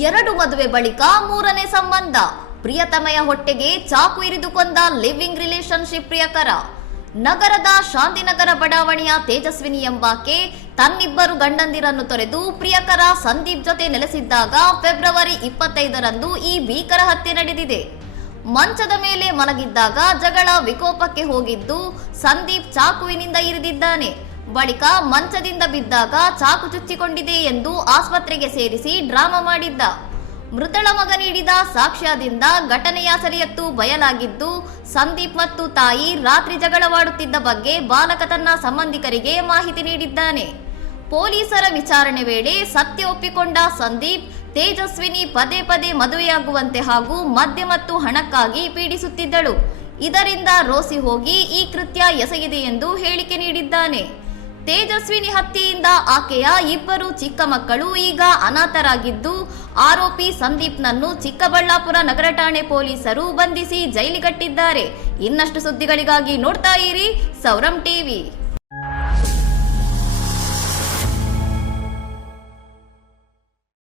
2 ಮದುವೆ ಬಳಿಕ 3ನೇ ಸಂಬಂಧ. ಪ್ರಿಯತಮೆಯ ಹೊಟ್ಟೆಗೆ ಚಾಕು ಇರಿದು ಕೊಂದ ಲಿವಿಂಗ್ ರಿಲೇಶನ್ಶಿಪ್ ಪ್ರಿಯಕರ. ನಗರದ ಶಾಂತಿನಗರ ಬಡಾವಣೆಯ ತೇಜಸ್ವಿನಿ ಎಂಬಾಕೆ ತನ್ನಿಬ್ಬರು ಗಂಡಂದಿರನ್ನು ತೊರೆದು ಪ್ರಿಯಕರ ಸಂದೀಪ್ ಜೊತೆ ನೆಲೆಸಿದ್ದಾಗ ಫೆಬ್ರವರಿ 25ರಂದು ಈ ಭೀಕರ ಹತ್ಯೆ ನಡೆದಿದೆ. ಮಂಚದ ಮೇಲೆ ಮಲಗಿದ್ದಾಗ ಜಗಳ ವಿಕೋಪಕ್ಕೆ ಹೋಗಿದ್ದು ಸಂದೀಪ್ ಚಾಕುವಿನಿಂದ ಇರಿದಿದ್ದಾನೆ. ಬಳಿಕ ಮಂಚದಿಂದ ಬಿದ್ದಾಗ ಚಾಕು ಚುಚ್ಚಿಕೊಂಡಿದೆ ಎಂದು ಆಸ್ಪತ್ರೆಗೆ ಸೇರಿಸಿ ಡ್ರಾಮಾ ಮಾಡಿದ್ದ. ಮೃತಳ ಮಗ ನೀಡಿದ ಸಾಕ್ಷ್ಯದಿಂದ ಘಟನೆಯ ಸರಿಯತ್ತು ಬಯಲಾಗಿದ್ದು ಸಂದೀಪ್ ಮತ್ತು ತಾಯಿ ರಾತ್ರಿ ಜಗಳವಾಡುತ್ತಿದ್ದ ಬಗ್ಗೆ ಬಾಲಕ ತನ್ನ ಸಂಬಂಧಿಕರಿಗೆ ಮಾಹಿತಿ ನೀಡಿದ್ದಾನೆ. ಪೊಲೀಸರ ವಿಚಾರಣೆ ವೇಳೆ ಸತ್ಯ ಒಪ್ಪಿಕೊಂಡ ಸಂದೀಪ್ ತೇಜಸ್ವಿನಿ ಪದೇ ಪದೇ ಮದುವೆಯಾಗುವಂತೆ ಹಾಗೂ ಮದ್ಯ ಮತ್ತು ಹಣಕ್ಕಾಗಿ ಪೀಡಿಸುತ್ತಿದ್ದಳು. ಇದರಿಂದ ರೋಸಿ ಹೋಗಿ ಈ ಕೃತ್ಯ ಎಸಗಿದೆ ಎಂದು ಹೇಳಿಕೆ ನೀಡಿದ್ದಾನೆ. ತೇಜಸ್ವಿನಿ ಹತ್ಯೆಯಿಂದ ಆಕೆಯ 2 ಚಿಕ್ಕ ಮಕ್ಕಳು ಈಗ ಅನಾಥರಾಗಿದ್ದು ಆರೋಪಿ ಸಂದೀಪ್ನನ್ನು ಚಿಕ್ಕಬಳ್ಳಾಪುರ ನಗರ ಠಾಣೆ ಪೊಲೀಸರು ಬಂಧಿಸಿ ಜೈಲಿಗಟ್ಟಿದ್ದಾರೆ. ಇನ್ನಷ್ಟು ಸುದ್ದಿಗಳಿಗಾಗಿ ನೋಡ್ತಾ ಇರಿ ಸೌರಂ ಟಿವಿ.